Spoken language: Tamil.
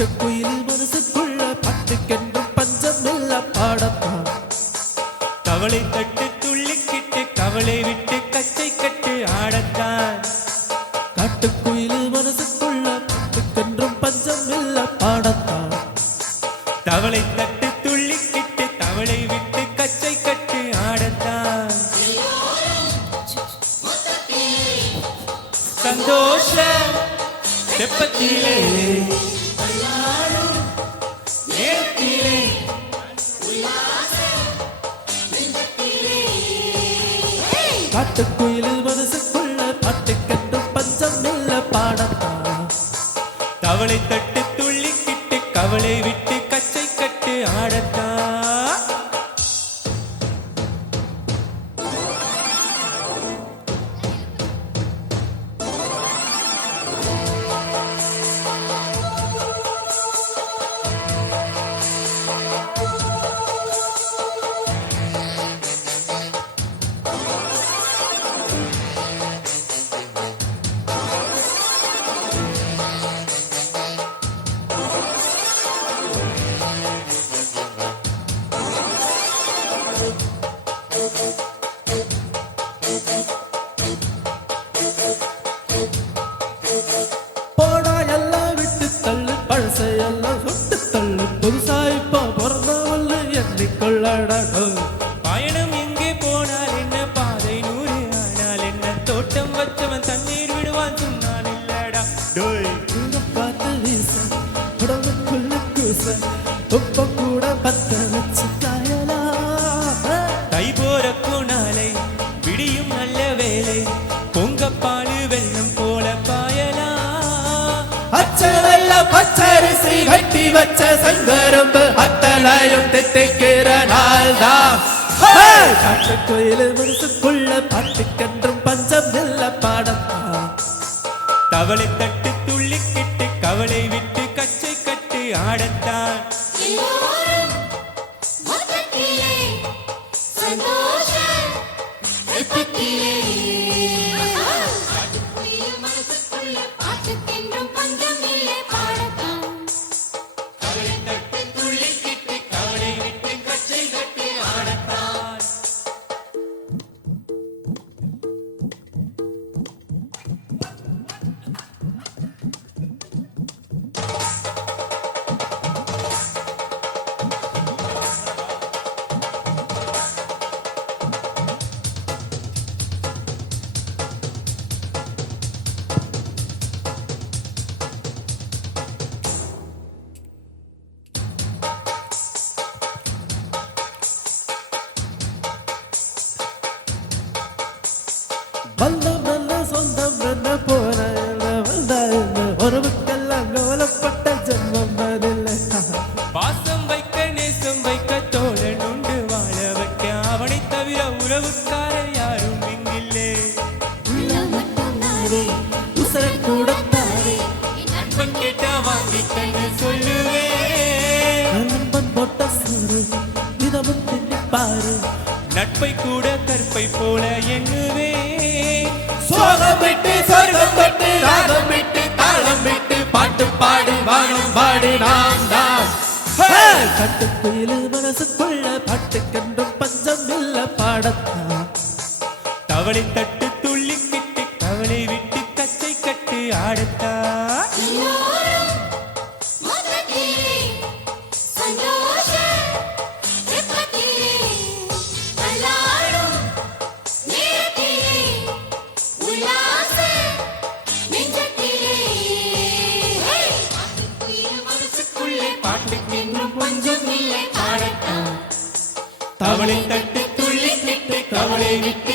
காட்டுக்குயில் மனசுக்குள்ள பாட்டுக்கென்றும் பஞ்சம் இல்ல பாடத்தான். கவலை தட்டு துள்ளிக்கிட்டு கவலை விட்டு கச்சை கட்டு ஆடத்தான். காட்டுக்குயில் மனசுக்குள்ள பாட்டுக்கென்றும் பஞ்சம் இல்ல பாடத்தான். தவளை தட்டு துள்ளிக்கிட்டு தவளை விட்டு கச்சை கட்டு ஆடத்தான். சந்தோஷ தெப்பத்திலே காட்டுக்குயில் மனசுக்குள்ள பாட்டுக்கென்றும் பஞ்சம் இல்ல பாடத்தான். தவளை தட்டு துள்ளிக்கிட்டு கவலை விட்டு கச்சை கட்டு ஆடத்தான். போடா எல்லாம் விட்டு தள்ளு, பழசையெல்லாம் சுட்டு தள்ளு, புதுசா இப்போ பிறந்தவல்ல எண்ணிக்கொள்ளடா. பயணம் எங்கே போனால் என்ன, பாதை 100 ஆனால் என்ன, தோட்டம் வச்சவன் தண்ணீர் விடுவான் சொன்னான் இல்லடா. டோய் காத்து வீச உடம்புக்குள்ள கூச உப்ப கூட பத்த வச்சு காயலா. தை போறக்கும் நாளை விடியும் நல்ல வேலை, பொங்கப்பாலு வெள்ளம் போல பாயலாம். அச்சலல்ல பச்சரிசி கட்டி வச்ச சங்கரம்பு அத்தலையும் தித்திக்கிற நாள்தான். காட்டுக்குயில் மனசுக்குள்ள பாட்டுக்கென்றும் பஞ்சம் இல்ல பாடத்தான். தவளை தட்டு துள்ளிக்கிட்டு கவலை விட்டு கச்சை கட்டு ஆடத்தான். தவளை தட்டு துள்ளிக்கிட்டு கவலை விட்டு கச்சை கட்டு ஆடத்தான். பந்தம் நல்ல சொந்தம் என்ன போன வந்த உறவுக்கெல்லாம் கவலைப்பட்ட ஜென்மம் அதில்லை. பாசம் வைக்க நேசம் வைக்க தோழன் உண்டு, வாழ வைக்க அவனை தவிர உறவுக்கார யாரும் இங்கில்லே. உசர கூட தாரே நண்பன் கேட்டா வாங்கிக்கன்னு சொல்லுவேன். நண்பன் போட்ட சோறு தினமும் தின்னிப்பாரு. நட்பை கூட கற்பை போல எண்ணுவே. சோகம் விட்டு சொர்க்கம் விட்டு ராகம் விட்டு தாளம் விட்டு பாட்டு பாடி வானம் பாடி நாம் தான். கட்டுக்குயில் மனசுக்குள்ள பாட்டுக்கென்றும் பஞ்சம் இல்ல பாடத்தான். தவளை தட்டு துள்ளிக்கிட்டு கவலை விட்டு கச்சை கட்டு ஆடத்தான். பாட்டுக்கென்றும் பஞ்சம் இல்லை பாடத்தான். தவளை தட்டு துள்ளிக்கிட்டு கவலை விட்டு